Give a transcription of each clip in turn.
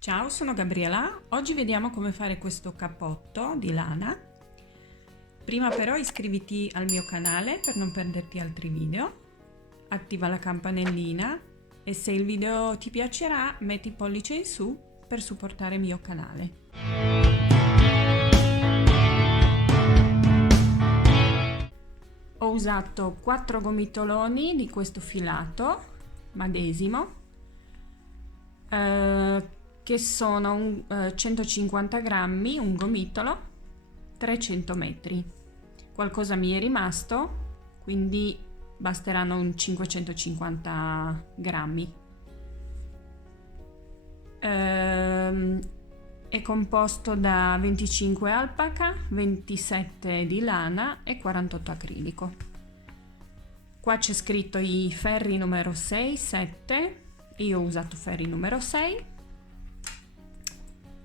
Ciao, sono Gabriela. Oggi vediamo come fare questo cappotto di lana. Prima però iscriviti al mio canale per non perderti altri video. Attiva la campanellina e se il video ti piacerà metti pollice in su per supportare il mio canale. Ho usato 4 gomitoloni di questo filato madesimo che sono 150 grammi, un gomitolo, 300 metri. Qualcosa mi è rimasto, quindi basteranno un 550 grammi. È composto da 25 alpaca, 27 di lana e 48 acrilico. Qua c'è scritto i ferri numero 6, 7, io ho usato ferri numero 6,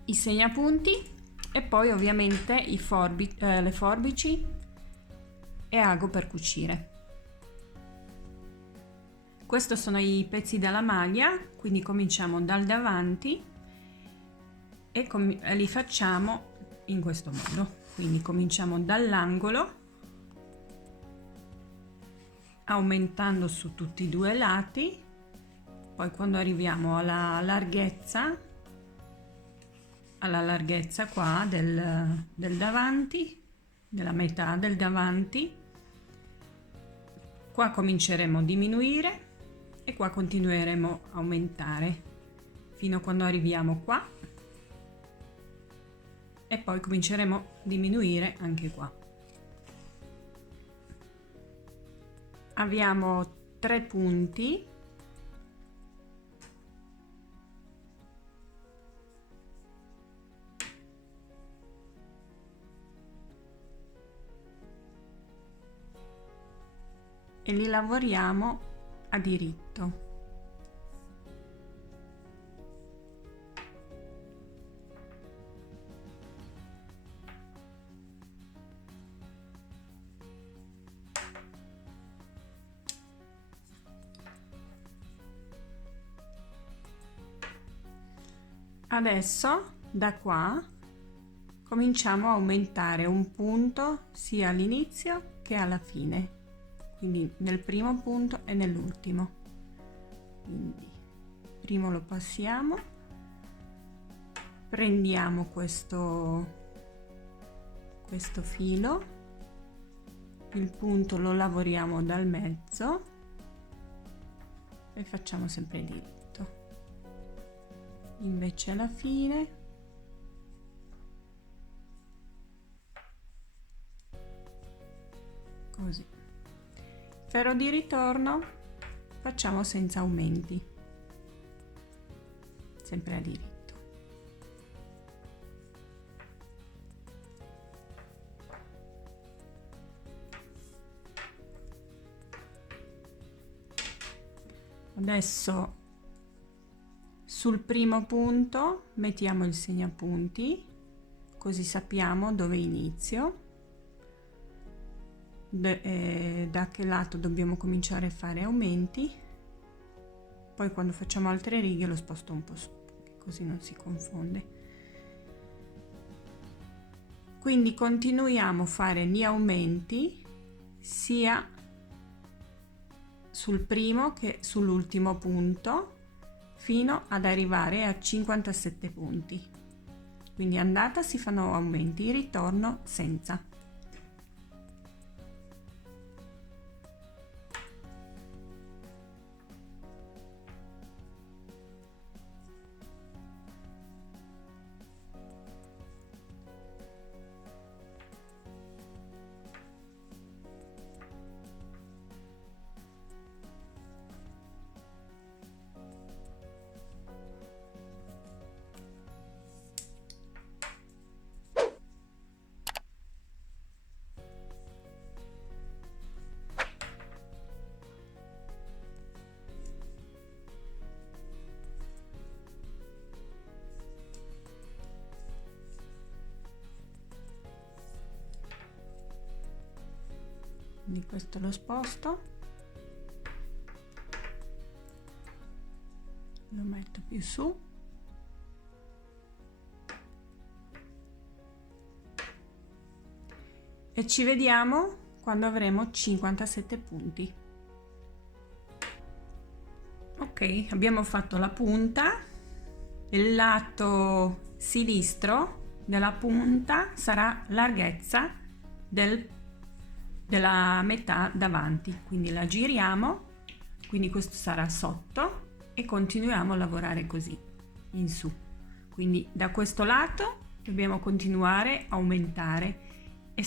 i segnapunti e poi ovviamente le forbici e ago per cucire. Questi sono i pezzi della maglia, quindi cominciamo dal davanti e li facciamo in questo modo. Quindi cominciamo dall'angolo, aumentando su tutti e due i lati, poi quando arriviamo alla larghezza qua del davanti, della metà del davanti, qua cominceremo a diminuire e qua continueremo a aumentare fino a quando arriviamo qua e poi cominceremo a diminuire anche qua. Abbiamo 3 punti e li lavoriamo a diritto. Adesso da qua cominciamo a aumentare un punto sia all'inizio che alla fine, quindi nel primo punto e nell'ultimo. Quindi primo lo passiamo, prendiamo questo filo, il punto lo lavoriamo dal mezzo e facciamo sempre diritto. Invece alla fine così. Ferro di ritorno facciamo senza aumenti, sempre a diritto. Adesso sul primo punto mettiamo il segnapunti, così sappiamo dove inizio, da che lato dobbiamo cominciare a fare aumenti, poi quando facciamo altre righe lo sposto un po' su, così non si confonde. Quindi continuiamo a fare gli aumenti sia sul primo che sull'ultimo punto fino ad arrivare a 57 punti. Quindi andata si fanno aumenti, ritorno senza. Quindi questo lo sposto, lo metto più su e ci vediamo quando avremo 57 punti. Ok, abbiamo fatto la punta. Il lato sinistro della punta sarà larghezza della metà davanti, quindi la giriamo, quindi questo sarà sotto e continuiamo a lavorare così in su. Quindi da questo lato dobbiamo continuare a aumentare e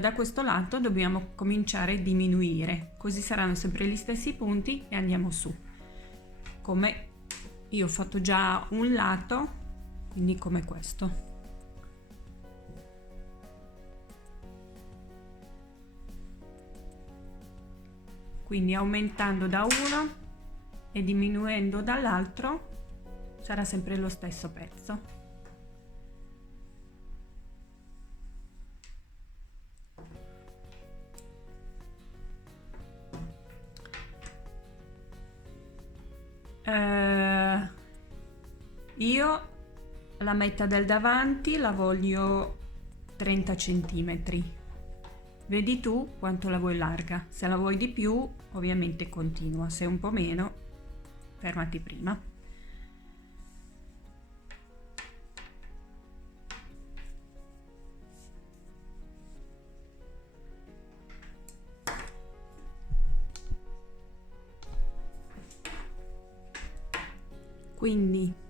da questo lato dobbiamo cominciare a diminuire, così saranno sempre gli stessi punti e andiamo su. Come io ho fatto già un lato, quindi come questo. Quindi aumentando da uno e diminuendo dall'altro sarà sempre lo stesso pezzo. Io la metà del davanti la voglio 30 centimetri. Vedi tu quanto la vuoi larga. Se la vuoi di più, ovviamente continua. Se un po' meno, fermati prima. Quindi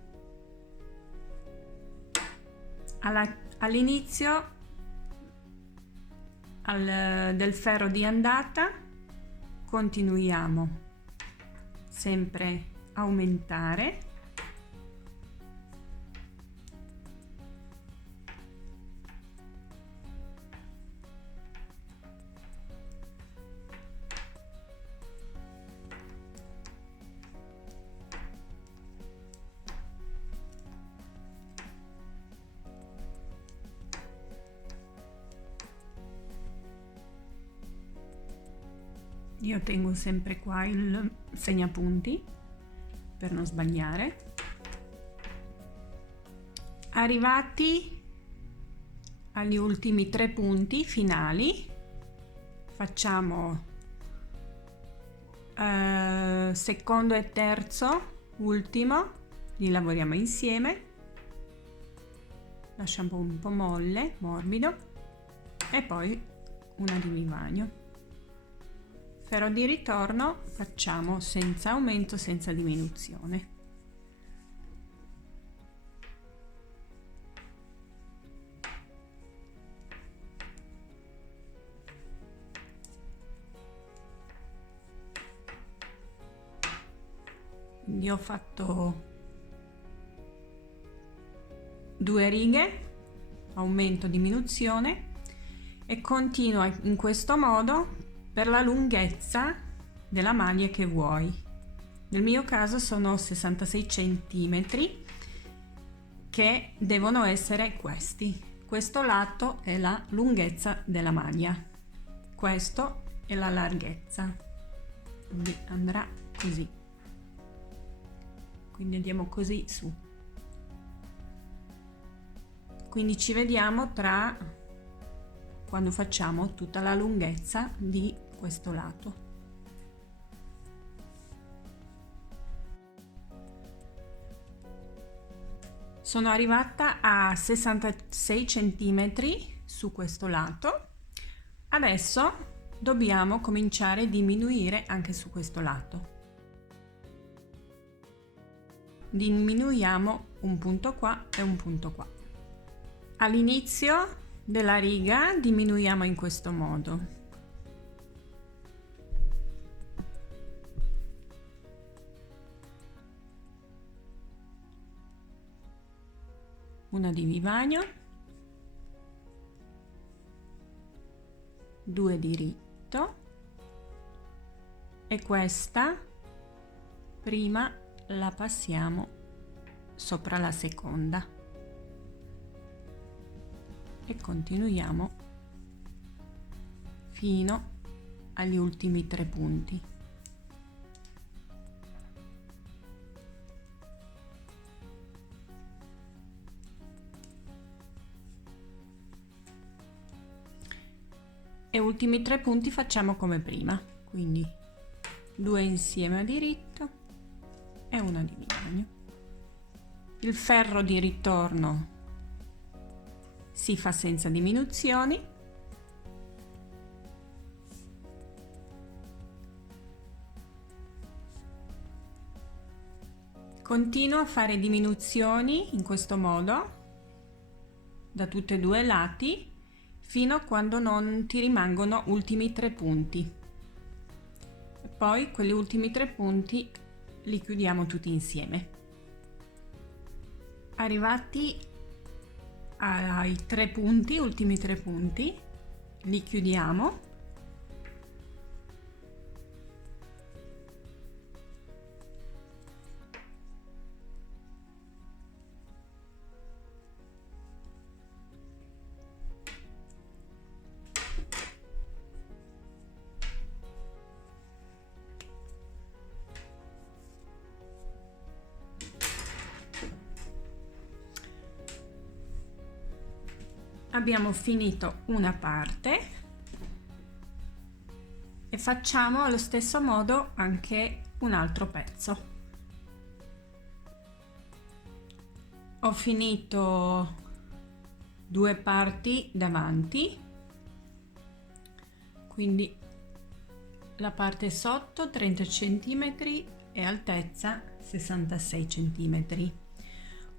all'inizio del ferro di andata continuiamo sempre a aumentare Io tengo sempre qua il segnapunti per non sbagliare. Arrivati agli ultimi 3 punti finali, facciamo secondo e terzo, ultimo, li lavoriamo insieme, lasciamo un po' molle, morbido, e poi una di vivagno. Ferro di ritorno facciamo senza aumento, senza diminuzione. Quindi ho fatto 2 righe, aumento, diminuzione, e continuo in questo modo per la lunghezza della maglia che vuoi. Nel mio caso sono 66 centimetri che devono essere questi. Questo lato è la lunghezza della maglia, questo è la larghezza, quindi andrà così. Quindi andiamo così su. Quindi ci vediamo quando facciamo tutta la lunghezza di questo lato. Sono arrivata a 66 centimetri su questo lato. Adesso dobbiamo cominciare a diminuire anche su questo lato. Diminuiamo un punto qua e un punto qua. All'inizio della riga diminuiamo in questo modo. Una di vivagno, 2 diritto, e questa prima la passiamo sopra la seconda e continuiamo fino agli ultimi 3 punti. e ultimi 3 punti facciamo come prima, quindi 2 insieme a diritto e una di bisogno. Il ferro di ritorno si fa senza diminuzioni. Continuo a fare diminuzioni in questo modo da tutti e due i lati fino a quando non ti rimangono ultimi 3 punti. E poi quegli ultimi 3 punti li chiudiamo tutti insieme. Arrivati ai 3 punti, ultimi 3 punti, li chiudiamo. Abbiamo finito una parte e facciamo allo stesso modo anche un altro pezzo. Ho finito 2 parti davanti, quindi la parte sotto 30 cm e altezza 66 cm.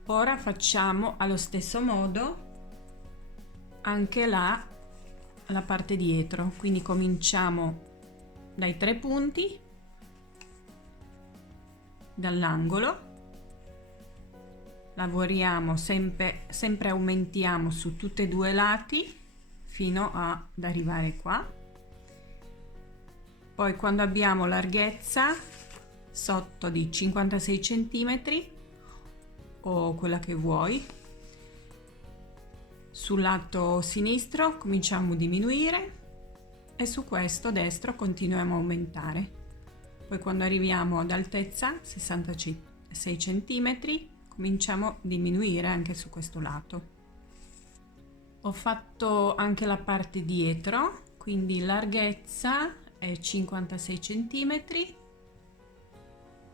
Ora facciamo allo stesso modo anche la parte dietro, quindi cominciamo dai 3 punti, dall'angolo, lavoriamo sempre aumentiamo su tutti e due i lati fino ad arrivare qua. Poi quando abbiamo larghezza sotto di 56 cm o quella che vuoi, sul lato sinistro cominciamo a diminuire e su questo destro continuiamo a aumentare. Poi quando arriviamo ad altezza 66 cm cominciamo a diminuire anche su questo lato. Ho fatto anche la parte dietro, quindi larghezza è 56 cm e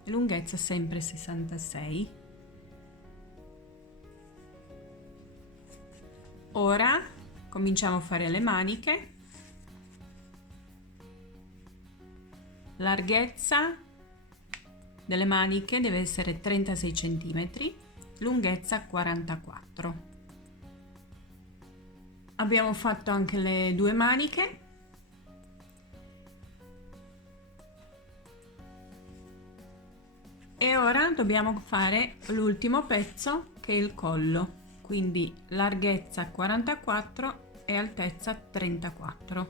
lunghezza sempre 66. Ora cominciamo a fare le maniche. Larghezza delle maniche deve essere 36 cm, lunghezza 44. Abbiamo fatto anche le 2 maniche. E ora dobbiamo fare l'ultimo pezzo che è il collo. Quindi larghezza 44 e altezza 34.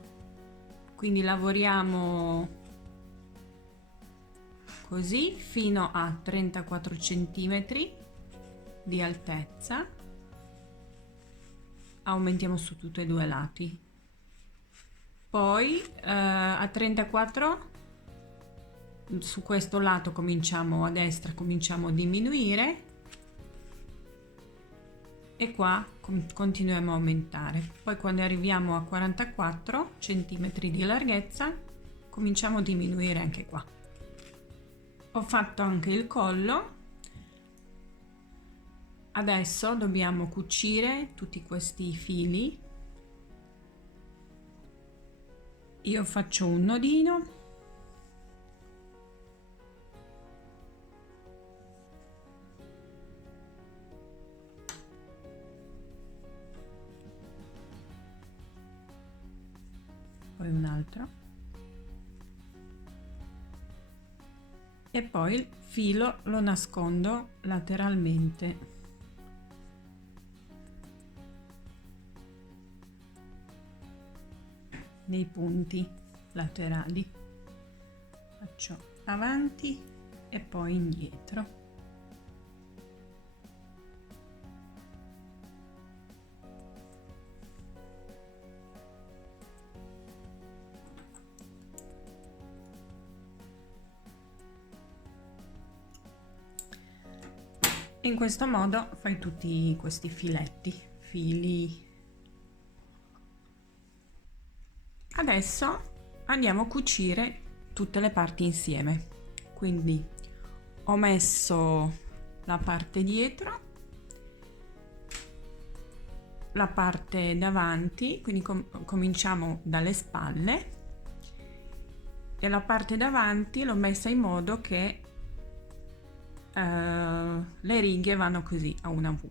Quindi lavoriamo così fino a 34 cm di altezza, aumentiamo su tutti e due i lati. Poi a 34 su questo lato cominciamo a destra, cominciamo a diminuire e qua continuiamo a aumentare. Poi quando arriviamo a 44 cm di larghezza cominciamo a diminuire anche qua. Ho fatto anche il collo. Adesso dobbiamo cucire tutti questi fili. Io faccio un nodino. Poi un altro e poi il filo lo nascondo lateralmente nei punti laterali, faccio avanti e poi indietro. In questo modo fai tutti questi fili. Adesso andiamo a cucire tutte le parti insieme. Quindi ho messo la parte dietro, la parte davanti, quindi cominciamo dalle spalle, e la parte davanti l'ho messa in modo che le righe vanno così a una V.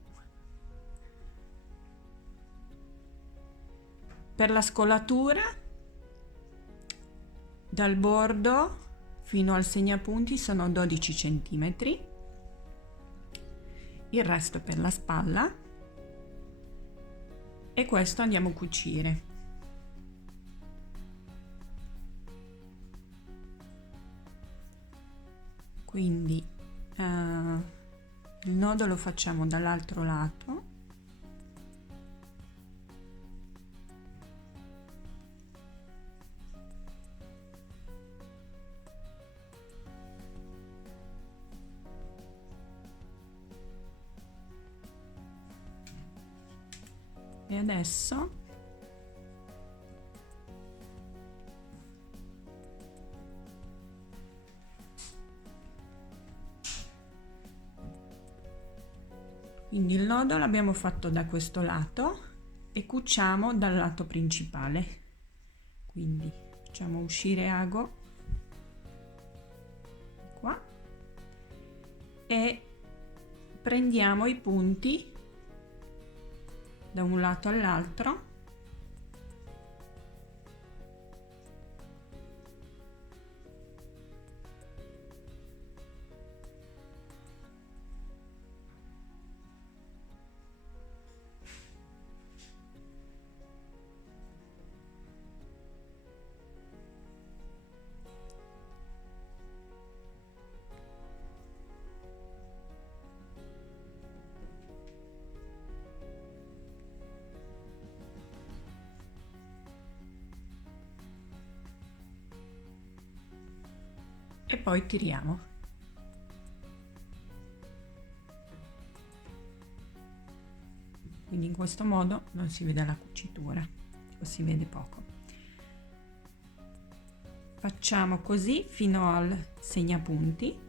Per la scolatura, dal bordo fino al segnapunti sono 12 cm, il resto è per la spalla, e questo andiamo a cucire. Quindi il nodo lo facciamo dall'altro lato, e adesso quindi il nodo l'abbiamo fatto da questo lato e cuciamo dal lato principale, quindi facciamo uscire ago qua e prendiamo i punti da un lato all'altro e poi tiriamo. Quindi in questo modo non si vede la cucitura, o si vede poco. Facciamo così fino al segnapunti.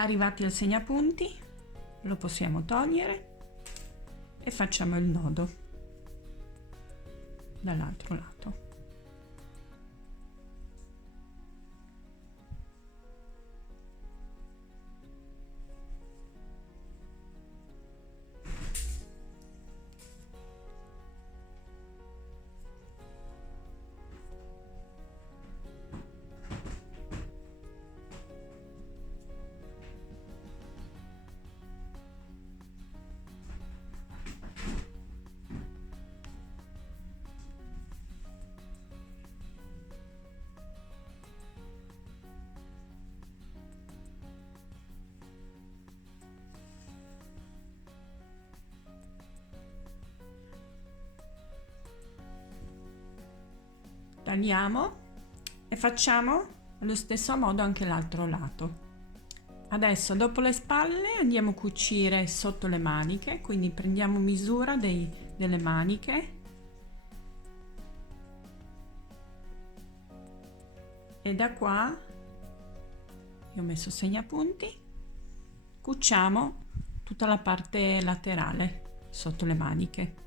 Arrivati al segnapunti lo possiamo togliere e facciamo il nodo dall'altro lato. Tagliamo e facciamo allo stesso modo anche l'altro lato. Adesso dopo le spalle andiamo a cucire sotto le maniche, quindi prendiamo misura delle maniche e da qua, io ho messo segnapunti, cuciamo tutta la parte laterale sotto le maniche.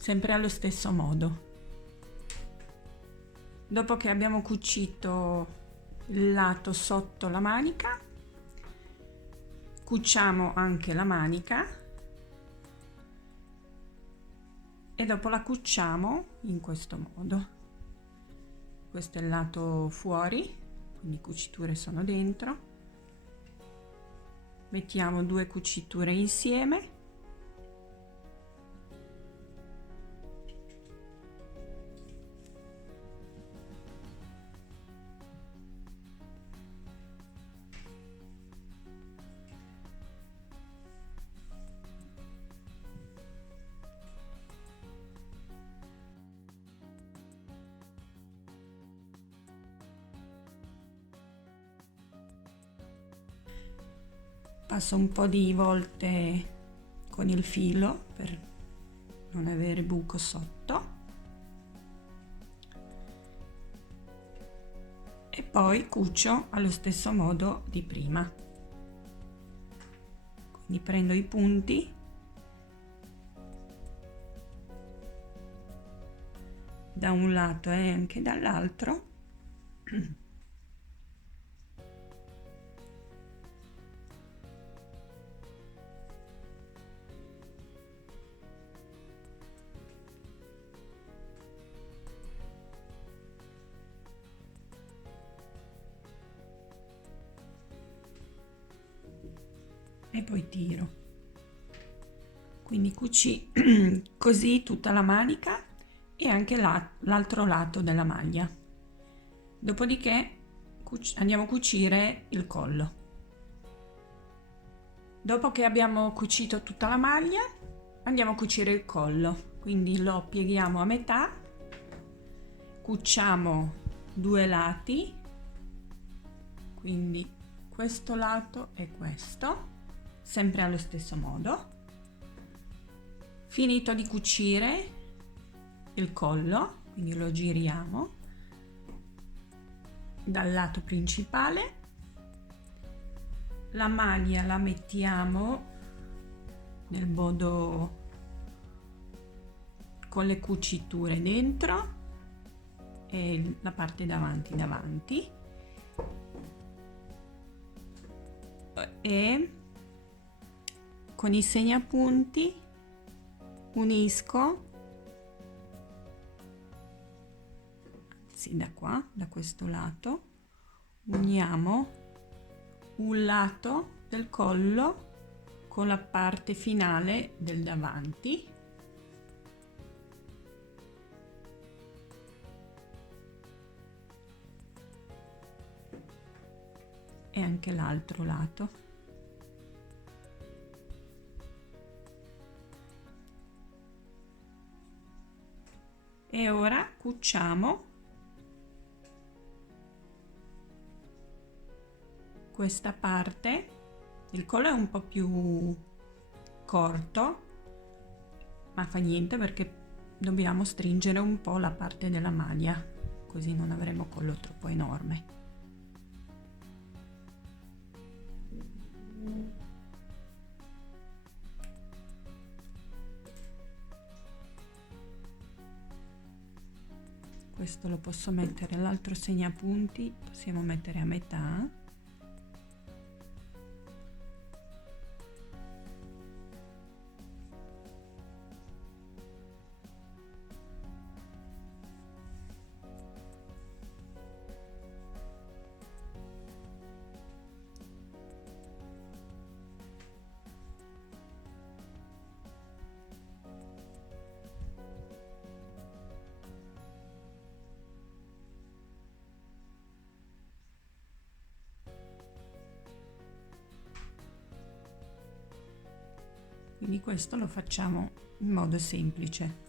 Sempre allo stesso modo. Dopo che abbiamo cucito il lato sotto la manica, cuciamo anche la manica e dopo la cuciamo in questo modo. Questo è il lato fuori, quindi cuciture sono dentro, mettiamo 2 cuciture insieme, passo un po' di volte con il filo per non avere buco sotto e poi cucio allo stesso modo di prima. Quindi prendo i punti da un lato e anche dall'altro e poi tiro. Quindi cuci così tutta la manica e anche l'altro lato della maglia. Dopodiché andiamo a cucire il collo. Dopo che abbiamo cucito tutta la maglia, andiamo a cucire il collo. Quindi lo pieghiamo a metà, cuciamo 2 lati, quindi questo lato e questo, sempre allo stesso modo. Finito di cucire il collo, quindi lo giriamo dal lato principale, la maglia la mettiamo nel modo con le cuciture dentro e la parte davanti e con i segnapunti unisco, sì, da qua, da questo lato, uniamo un lato del collo con la parte finale del davanti e anche l'altro lato. E ora cuciamo questa parte. Il collo è un po' più corto, ma fa niente perché dobbiamo stringere un po' la parte della maglia, così non avremo collo troppo enorme. Questo lo posso mettere, l'altro segnapunti possiamo mettere a metà. Quindi questo lo facciamo in modo semplice.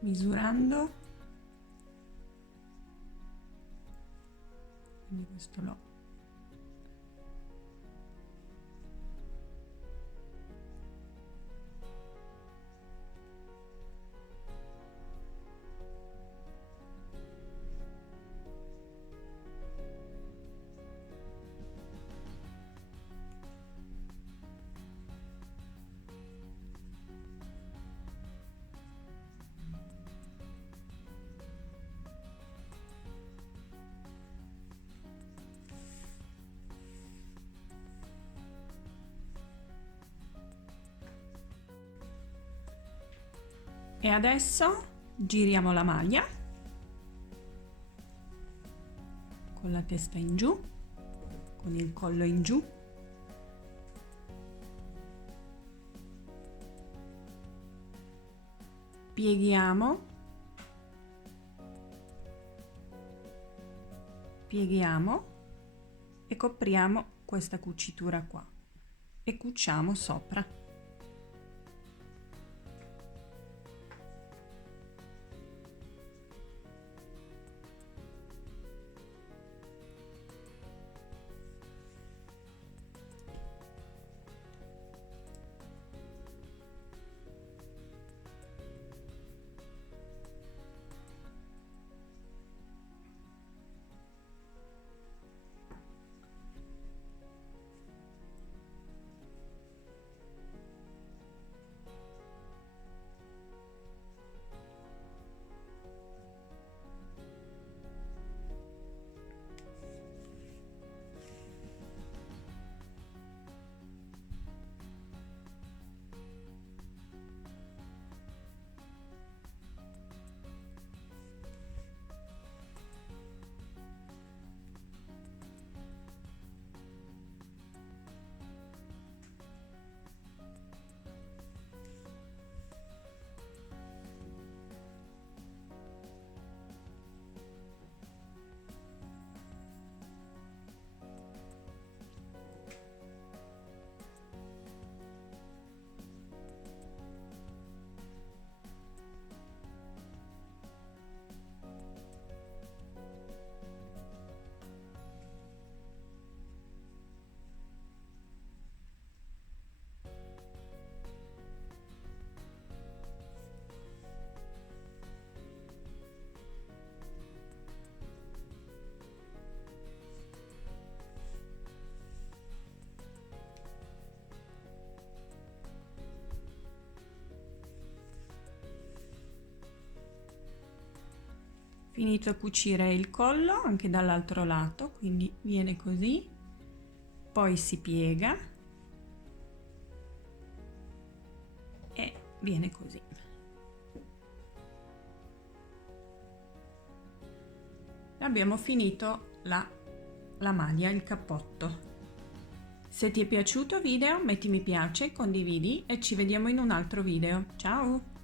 Misurando, quindi questo lo E adesso giriamo la maglia con la testa in giù, con il collo in giù. Pieghiamo, pieghiamo e copriamo questa cucitura qua e cuciamo sopra. Finito a cucire il collo anche dall'altro lato, quindi viene così, poi si piega e viene così. Abbiamo finito la maglia, il cappotto. Se ti è piaciuto il video metti mi piace, condividi e ci vediamo in un altro video. Ciao!